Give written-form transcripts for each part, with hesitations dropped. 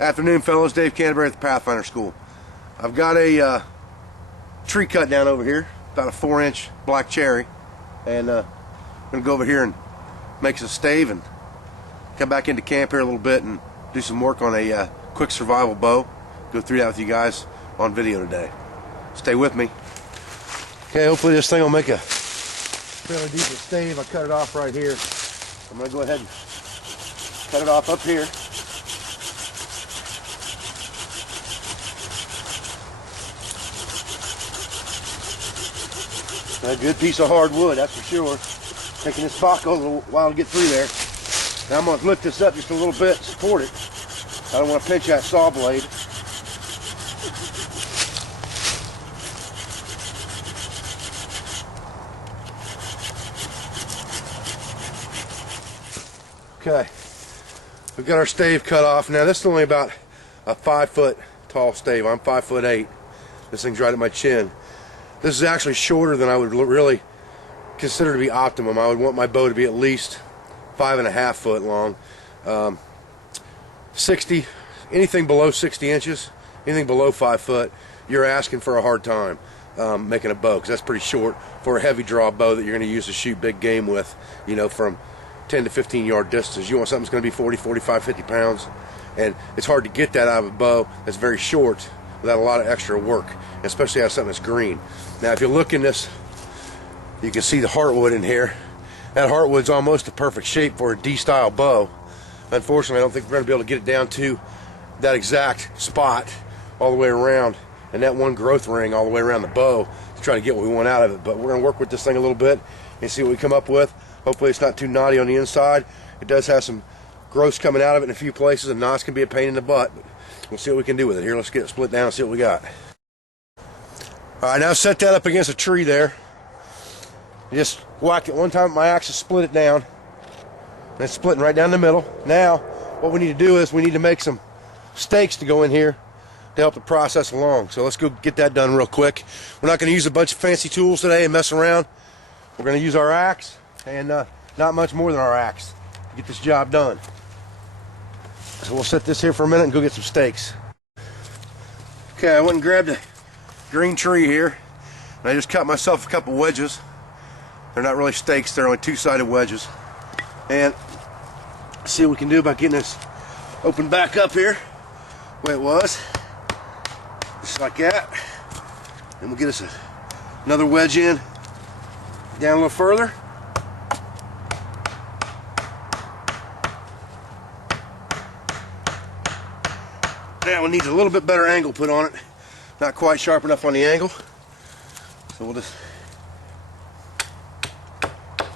Afternoon, fellows. Dave Canterbury at the Pathfinder School. I've got a tree cut down over here, about a 4-inch black cherry, and I'm going to go over here and make us a stave and come back into camp here a little bit and do some work on a quick survival bow. Go through that with you guys on video today. Stay with me. Okay, hopefully this thing will make a fairly decent stave. I cut it off right here. I'm going to go ahead and cut it off up here. A good piece of hardwood, that's for sure. Taking this Paco a little while to get through there. Now I'm going to lift this up just a little bit, support it. I don't want to pinch that saw blade. Okay, we've got our stave cut off. Now this is only about a 5-foot tall stave. I'm 5'8". This thing's right at my chin. This is actually shorter than I would really consider to be optimum. I would want my bow to be at least 5.5 foot long. 60, anything below 60 inches, anything below 5 foot, you're asking for a hard time making a bow, because that's pretty short for a heavy draw bow that you're going to use to shoot big game with, you know, from 10 to 15 yard distance. You want something that's going to be 40, 45, 50 pounds, and it's hard to get that out of a bow that's very short without a lot of extra work, especially out of something that's green. Now if you look in this, you can see the heartwood in here. That heartwood's almost a perfect shape for a D-style bow. Unfortunately, I don't think we're going to be able to get it down to that exact spot all the way around, and that one growth ring all the way around the bow to try to get what we want out of it. But we're going to work with this thing a little bit and see what we come up with. Hopefully it's not too knotty on the inside. It does have some growths coming out of it in a few places, and knots can be a pain in the butt. But we'll see what we can do with it. Here, let's get it split down and see what we got. Alright, now set that up against a tree there. Just whack it one time with my axe to split it down. And it's splitting right down the middle. Now, what we need to do is we need to make some stakes to go in here to help the process along. So let's go get that done real quick. We're not going to use a bunch of fancy tools today and mess around. We're going to use our axe and not much more than our axe to get this job done. So we'll set this here for a minute and go get some stakes. Okay, I went and grabbed a green tree here, and I just cut myself a couple wedges. They're not really stakes, they're only two-sided wedges. And see what we can do about getting this opened back up here the way it was. Just like that. Then we'll get us another wedge in, down a little further. Now we need a little bit better angle put on it. Not quite sharp enough on the angle. So we'll just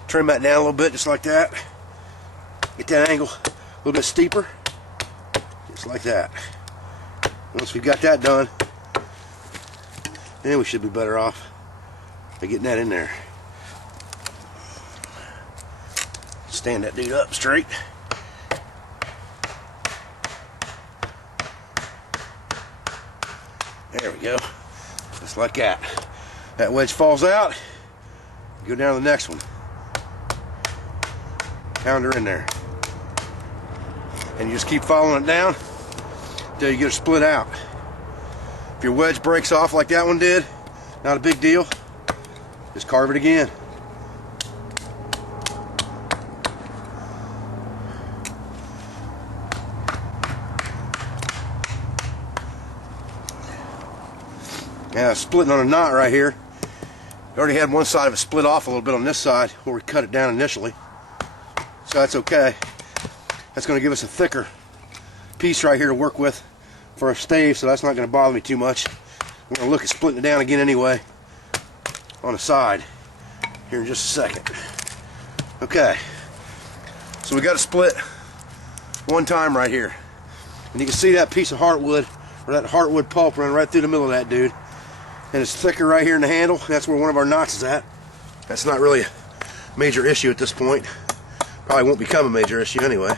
trim that down a little bit, just like that. Get that angle a little bit steeper, just like that. Once we've got that done, then we should be better off by getting that in there. Stand that dude up straight. There we go, just like that. That wedge falls out, go down to the next one. Pound her in there. And you just keep following it down until you get it split out. If your wedge breaks off like that one did, not a big deal. Just carve it again. Now splitting on a knot right here. We already had one side of it split off a little bit on this side where we cut it down initially. So that's okay. That's going to give us a thicker piece right here to work with for a stave, so that's not going to bother me too much. We're going to look at splitting it down again anyway on the side here in just a second. Okay, so we got it split one time right here, and you can see that piece of heartwood, or that heartwood pulp, running right through the middle of that dude. And it's thicker right here in the handle. That's where one of our knots is at. That's not really a major issue at this point. Probably won't become a major issue anyway.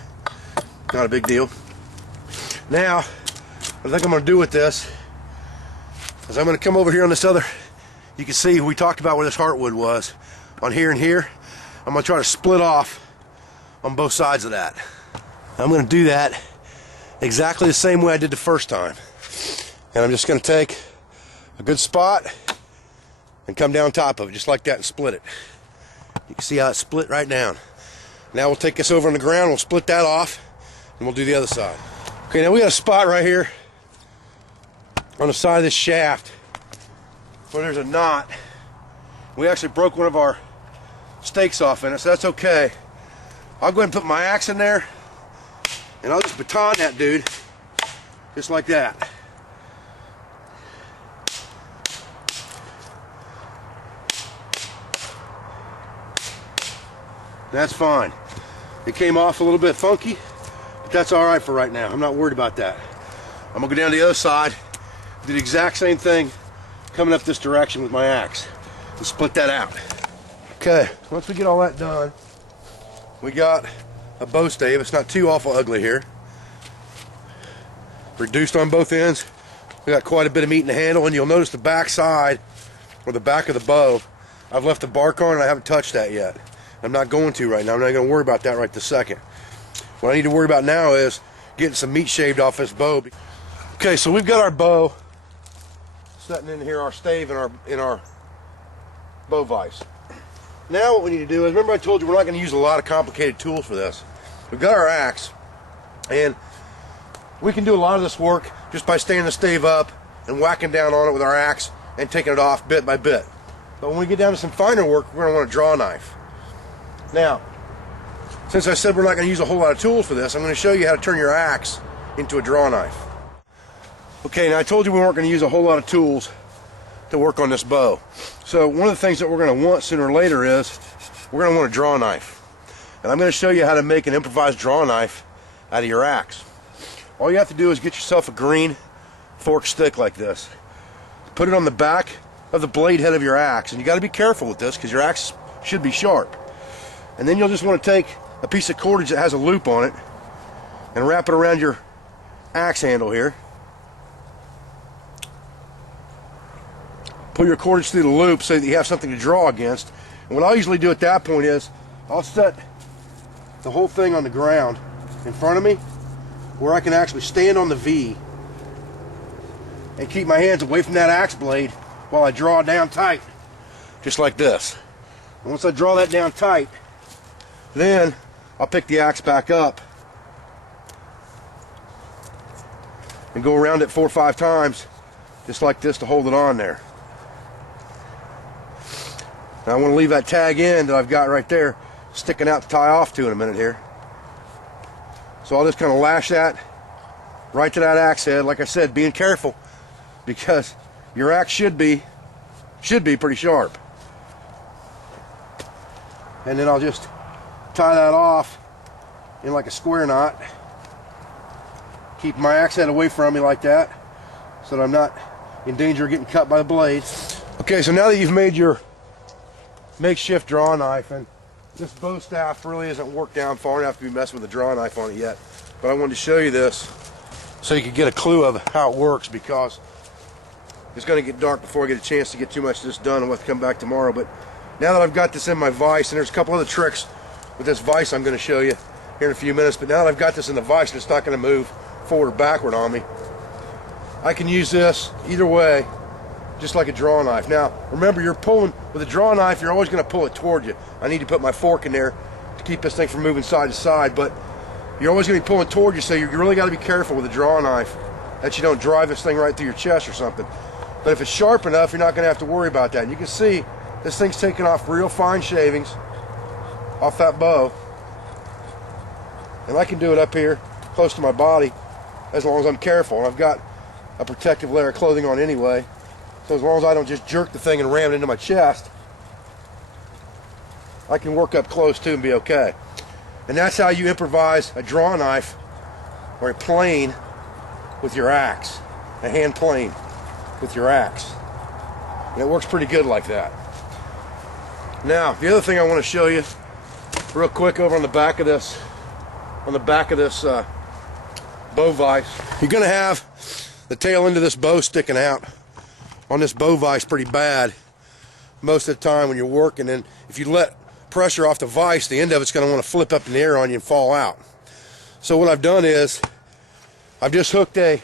Not a big deal. Now, what I think I'm going to do with this is I'm going to come over here on this other, you can see we talked about where this heartwood was. On here and here, I'm going to try to split off on both sides of that. I'm going to do that exactly the same way I did the first time. And I'm just going to take a good spot and come down top of it, just like that, and split it. You can see how it's split right down. Now we'll take this over on the ground, we'll split that off, and we'll do the other side. Okay, now we got a spot right here on the side of this shaft where there's a knot. We actually broke one of our stakes off in it, so that's okay. I'll go ahead and put my axe in there, and I'll just baton that dude, just like that. That's fine. It came off a little bit funky, but that's all right for right now. I'm not worried about that. I'm gonna go down to the other side, do the exact same thing, coming up this direction with my axe, and split that out. Okay, once we get all that done, we got a bow stave. It's not too awful ugly here. Reduced on both ends. We got quite a bit of meat in the handle, and you'll notice the back side, or the back of the bow, I've left the bark on and I haven't touched that yet. I'm not going to right now. I'm not going to worry about that right this second. What I need to worry about now is getting some meat shaved off this bow. Okay, so we've got our bow setting in here, our stave in our bow vise. Now what we need to do is, remember I told you we're not going to use a lot of complicated tools for this. We've got our axe, and we can do a lot of this work just by standing the stave up and whacking down on it with our axe and taking it off bit by bit. But when we get down to some finer work, we're going to want to draw a knife. Now, since I said we're not going to use a whole lot of tools for this, I'm going to show you how to turn your axe into a draw knife. Okay, now I told you we weren't going to use a whole lot of tools to work on this bow. So one of the things that we're going to want sooner or later is we're going to want a draw knife. And I'm going to show you how to make an improvised draw knife out of your axe. All you have to do is get yourself a green fork stick like this. Put it on the back of the blade head of your axe, and you got to be careful with this because your axe should be sharp. And then you'll just want to take a piece of cordage that has a loop on it and wrap it around your axe handle here. Pull your cordage through the loop so that you have something to draw against. And what I'll usually do at that point is I'll set the whole thing on the ground in front of me where I can actually stand on the V and keep my hands away from that axe blade while I draw down tight, just like this. And once I draw that down tight, then I'll pick the axe back up and go around it 4 or 5 times, just like this, to hold it on there. Now I want to leave that tag in that I've got right there sticking out to tie off to in a minute here. So I'll just kind of lash that right to that axe head, like I said, being careful because your axe should be pretty sharp. And then I'll just tie that off in like a square knot. Keep my axe head away from me like that so that I'm not in danger of getting cut by the blade. Okay, so now that you've made your makeshift draw knife, and this bow staff really isn't worked down far enough to be messing with a draw knife on it yet, but I wanted to show you this so you could get a clue of how it works, because it's going to get dark before I get a chance to get too much of this done and we'll have to come back tomorrow. But now that I've got this in my vise, and there's a couple other tricks with this vise I'm going to show you here in a few minutes, but now that I've got this in the vise and it's not going to move forward or backward on me, I can use this either way, just like a draw knife. Now remember, you're pulling with a draw knife, you're always going to pull it toward you. I need to put my fork in there to keep this thing from moving side to side, but you're always going to be pulling toward you, so you really got to be careful with a draw knife that you don't drive this thing right through your chest or something. But if it's sharp enough, you're not going to have to worry about that. And you can see this thing's taking off real fine shavings off that bow, and I can do it up here close to my body as long as I'm careful, and I've got a protective layer of clothing on anyway, so as long as I don't just jerk the thing and ram it into my chest, I can work up close too and be okay. And that's how you improvise a draw knife or a plane with your axe, a hand plane with your axe, and it works pretty good like that. Now the other thing I want to show you real quick over on the back of this bow vise, you're going to have the tail end of this bow sticking out on this bow vise pretty bad most of the time when you're working, and if you let pressure off the vise, the end of it's going to want to flip up in the air on you and fall out. So what I've done is I've just hooked a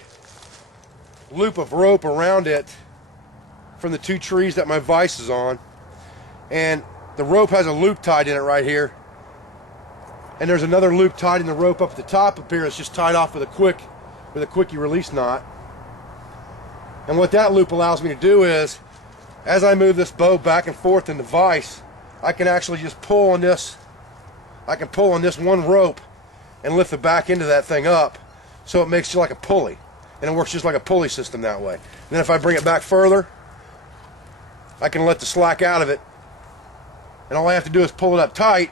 loop of rope around it from the 2 trees that my vise is on, and the rope has a loop tied in it right here, and there's another loop tied in the rope up at the top up here. It's just tied off with a quickie release knot. And what that loop allows me to do is, as I move this bow back and forth in the vise, I can actually just pull on this. I can pull on this one rope and lift the back end of that thing up, so it makes it like a pulley, and it works just like a pulley system that way. And then if I bring it back further, I can let the slack out of it, and all I have to do is pull it up tight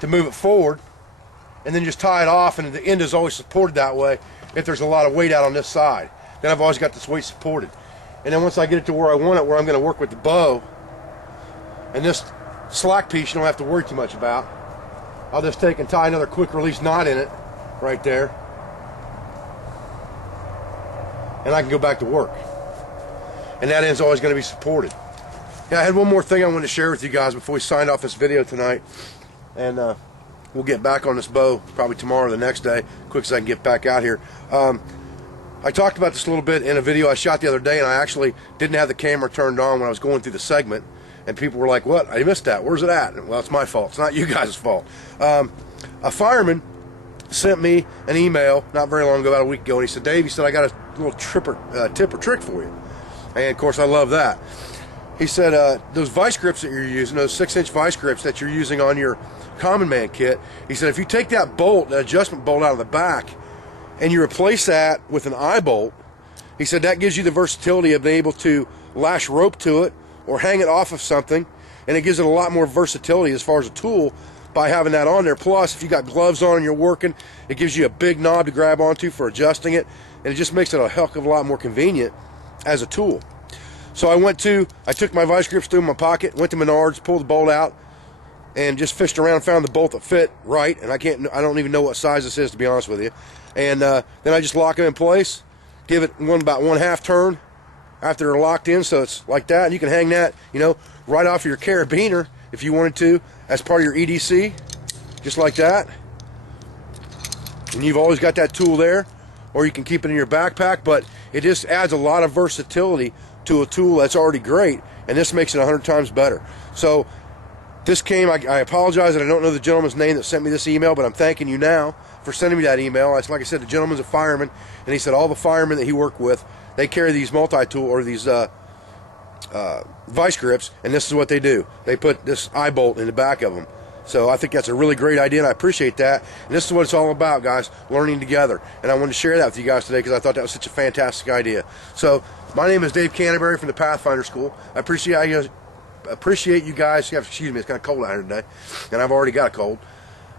to move it forward, and then just tie it off, and the end is always supported that way if there's a lot of weight out on this side. Then I've always got this weight supported. And then once I get it to where I want it, where I'm going to work with the bow, and this slack piece you don't have to worry too much about, I'll just take and tie another quick release knot in it right there, and I can go back to work. And that end's always going to be supported. Yeah, I had one more thing I wanted to share with you guys before we signed off this video tonight, and we'll get back on this bow probably tomorrow or the next day, quick as I can get back out here. I talked about this a little bit in a video I shot the other day, and I actually didn't have the camera turned on when I was going through the segment, and people were like, "What? I missed that. Where's it at?" And, well, it's my fault. It's not you guys' fault. A fireman sent me an email not very long ago, about a week ago, and he said, "Dave," he said, "I got a little tip or trick for you." And of course, I love that. He said, those vice grips that you're using, those 6-inch vice grips that you're using on your Common Man kit, he said, if you take that bolt, that adjustment bolt out of the back, and you replace that with an eye bolt, he said that gives you the versatility of being able to lash rope to it or hang it off of something, and it gives it a lot more versatility as far as a tool by having that on there. Plus, if you got gloves on and you're working, it gives you a big knob to grab onto for adjusting it, and it just makes it a heck of a lot more convenient as a tool. So I took my vice grips, threw them in my pocket, went to Menards, pulled the bolt out, and just fished around, found the bolt that fit right. And I don't even know what size this is, to be honest with you. And then I just lock them in place, give it about 1/2 turn after they're locked in, so it's like that. And you can hang that, right off your carabiner if you wanted to, as part of your EDC, just like that. And you've always got that tool there, or you can keep it in your backpack. But it just adds a lot of versatility to a tool that's already great, and this makes it 100 times better. So this came, I apologize that I don't know the gentleman's name that sent me this email, but I'm thanking you now for sending me that email. Like I said, the gentleman's a fireman, and he said all the firemen that he worked with, they carry these multi-tool, or these vice grips, and this is what they do. They put this eye bolt in the back of them. So I think that's a really great idea, and I appreciate that. And this is what it's all about, guys, learning together. And I wanted to share that with you guys today because I thought that was such a fantastic idea. So my name is Dave Canterbury from the Pathfinder School. I appreciate you guys. Excuse me, it's kind of cold out here today, and I've already got a cold.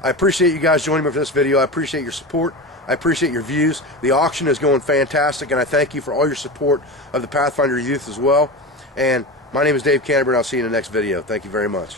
I appreciate you guys joining me for this video. I appreciate your support. I appreciate your views. The auction is going fantastic, and I thank you for all your support of the Pathfinder youth as well. And my name is Dave Canterbury, and I'll see you in the next video. Thank you very much.